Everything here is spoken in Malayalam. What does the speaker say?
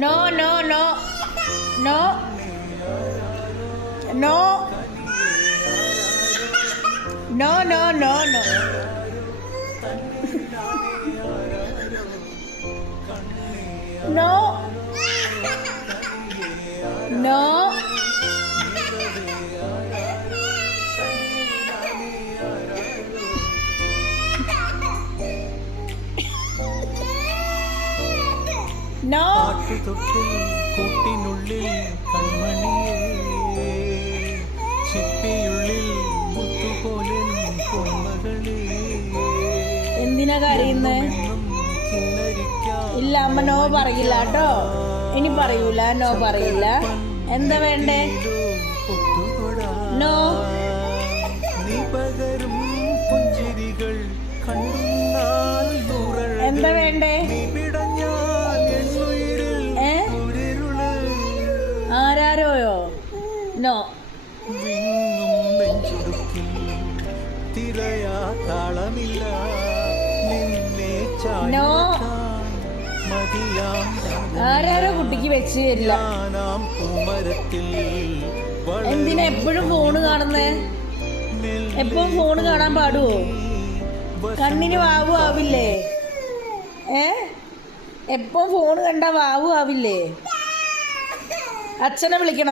No no no no no no no no no no no no കൂട്ടിനുള്ളിൽ കൺമണിയേ ചിപ്പിയുള്ളിൽ മുത്തുപോലെ പൊന്മകളേ എന്തിനാ കരയുന്നേ? ഇല്ല, അമ്മ നോ പറയില്ല കേട്ടോ. ഇനി പറയൂല, നോ പറയില്ല. എന്താ വേണ്ടേ? നോ. എന്താ വേണ്ടേ? ആരാരോയോ? നോ. നോ. ആരാരോ കുട്ടിക്ക് വെച്ച് തരില്ല. എന്തിനാ എപ്പോഴും ഫോണ് കാണുന്നേ? എപ്പോഴും ഫോണ് കാണാൻ പാടുവോ? കണ്ണിന് വാവു ആവില്ലേ? എപ്പോ ഫോണ് കണ്ടാ വാവു ആവില്ലേ? അച്ഛനെ വിളിക്കണം.